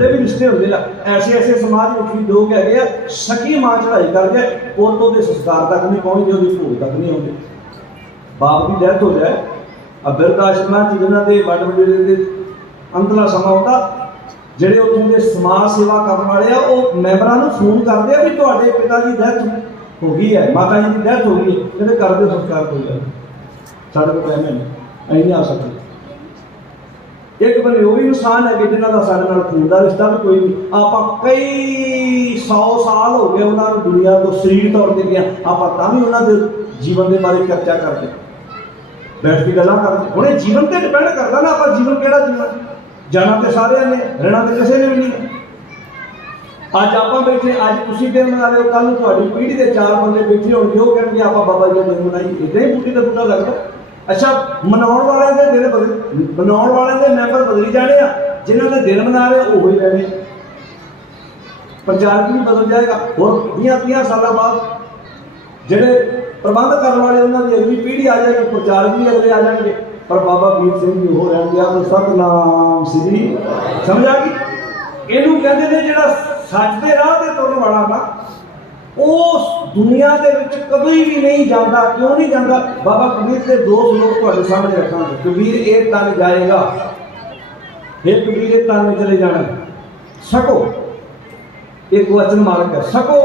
ਦੇ ਵੀ ਰਿਸ਼ਤੇ ਹੁੰਦੇ ਆ। ਐਸੇ ਐਸੇ ਸਮਾਜ ਵਿੱਚ ਵੀ ਲੋਕ ਹੈਗੇ ਆ, ਸਕੀ ਮਾਂ ਚੜਾਈ ਕਰਕੇ ਪੁੱਤ ਉਹਦੇ ਸੰਸਕਾਰ ਤੱਕ ਨਹੀਂ ਪਹੁੰਚਦੇ, ਉਹਦੀ ਭੋਗ ਤੱਕ ਨਹੀਂ ਆਉਂਦੇ। ਬਾਪ ਦੀ ਡੈਥ ਹੋ ਜਾਏ ਆ ਆਸ਼ਰਮਾਂ ਚ ਜਿਹਨਾਂ ਦੇ ਵੱਡ ਵਡੇਰੇ ਦੇ ਅੰਤਲਾ ਸਮਾਂ ਹੁੰਦਾ, ਜਿਹੜੇ ਉੱਥੋਂ ਦੇ ਸਮਾਜ ਸੇਵਾ ਕਰਨ ਵਾਲੇ ਆ, ਉਹ ਮੈਂਬਰਾਂ ਨੂੰ ਫੋਨ ਕਰਦੇ ਆ ਵੀ ਤੁਹਾਡੇ ਪਿਤਾ ਦੀ ਡੈਥ ਹੋ ਗਈ ਹੈ, ਮਾਤਾ ਜੀ ਦੀ ਡੈਥ ਹੋ ਗਈ ਹੈ, ਕਹਿੰਦੇ ਕਰ ਸੰਸਕਾਰ ਕੋਈ ਗੱਲ ਸਾਡੇ ਕੋਲ ਟਾਈਮ ਹੈ ਨਹੀਂ ਆ ਸਕਦੇ। ਇੱਕ ਬੰਦੇ ਉਹ ਵੀ ਇਨਸਾਨ ਹੈ ਕਿ ਜਿਨ੍ਹਾਂ ਦਾ ਸਾਡੇ ਨਾਲ ਖੂਨ ਦਾ ਰਿਸ਼ਤਾ ਵੀ ਕੋਈ ਨਹੀਂ। ਆਪਾਂ ਕਈ 100 ਸਾਲ ਹੋ ਗਏ ਉਹਨਾਂ ਨੂੰ ਦੁਨੀਆ ਤੋਂ ਸਰੀਰ ਤੌਰ ਤੇ ਗਿਆ। ਆਪਾਂ ਤਾਂ ਵੀ ਉਹਨਾਂ ਦੇ ਜੀਵਨ ਦੇ ਬਾਰੇ ਚਰਚਾ ਕਰਦੇ। ਬੈਠ ਕੇ ਗੱਲਾਂ ਕਰਦੇ। ਹੁਣ ਇਹ ਜੀਵਨ ਤੇ ਡਿਪੈਂਡ ਕਰਦਾ ਨਾ ਆਪਾਂ ਜੀਵਨ ਕਿਹੜਾ ਜੀਵਨ ਜਾਣਾ ਤੇ ਸਾਰਿਆਂ ਨੇ, ਰਹਿਣਾ ਤੇ ਕਿਸੇ ਨੇ ਵੀ ਨਹੀਂ। ਅੱਜ ਆਪਾਂ ਬੈਠੇ, ਅੱਜ ਤੁਸੀਂ ਦਿਨ ਮਨਾ ਰਹੇ ਹੋ ਕੱਲ ਨੂੰ ਤੁਹਾਡੀ ਪੀੜ੍ਹੀ ਦੇ ਚਾਰ ਬੰਦੇ ਬੈਠੇ ਹੋਣਗੇ, ਉਹ ਕਹਿਣਗੇ, ਆਪਾਂ ਬਾਬਾ ਜੀ ਨੂੰ ਦਿਨ ਮਨਾਈ ਇਦਾਂ ਹੀ ਬੁੱਢੀ ਦਾ ਬੁੱਢਾ ਲੱਗਦਾ। ਅੱਛਾ, ਮਨਾਉਣ ਵਾਲਿਆਂ ਦੇ ਦਿਨ ਬਦਲ ਮਨਾਉਣ ਵਾਲਿਆਂ ਦੇ ਮੈਂਬਰ ਬਦਲੀ ਜਾਣੇ ਆ, ਜਿਨ੍ਹਾਂ ਦੇ ਦਿਨ ਮਨਾ ਰਹੇ ਉਹ ਹੀ ਰਹਿਣੇ ਪ੍ਰਚਾਰਕ ਵੀ ਬਦਲ ਜਾਏਗਾ। ਹੋਰ 20 30 ਸਾਲਾਂ ਬਾਅਦ ਜਿਹੜੇ ਪ੍ਰਬੰਧ ਕਰਨ ਵਾਲੇ ਉਹਨਾਂ ਦੀ ਅਗਲੀ ਪੀੜ੍ਹੀ ਆ ਜਾਏਗੀ ਪ੍ਰਚਾਰਕ ਵੀ ਅਗਲੇ ਆ ਜਾਣਗੇ। ਪਰ ਬਾਬਾ ਵੀਰ ਸਿੰਘ ਜੀ ਹੋ ਰਹਿਣਗੇ ਆ ਸਤਨਾਮ ਸ੍ਰੀ ਸਮਝ ਆ ਗਈ? ਇਹਨੂੰ ਕਹਿੰਦੇ ਨੇ ਜਿਹੜਾ ਸੱਚ ਦੇ ਰਾਹ ਤੇ ਤੁਰਨ ਵਾਲਾ ਨਾ ਉਸ ਦੁਨੀਆ ਦੇ ਵਿੱਚ ਕਦੇ ਵੀ ਨਹੀਂ ਜਾਂਦਾ, ਕਿਉਂ ਨਹੀਂ ਜਾਂਦਾ? ਬਾਬਾ ਕਬੀਰ ਦੇ ਦੋ ਲੋਕ ਤੁਹਾਡੇ ਸਾਹਮਣੇ ਰੱਖਾਂਗੇ। ਕਬੀਰ ਇਹ ਤਨ ਜਾਏਗਾ। ਫਿਰ ਕਬੀਰ ਇਹ ਤਨ ਚਲੇ ਜਾਣਾ? ਸਕੋ। ਇੱਕ ਵਚਨ ਮਾਰਕ ਹੈ, ਸਕੋ।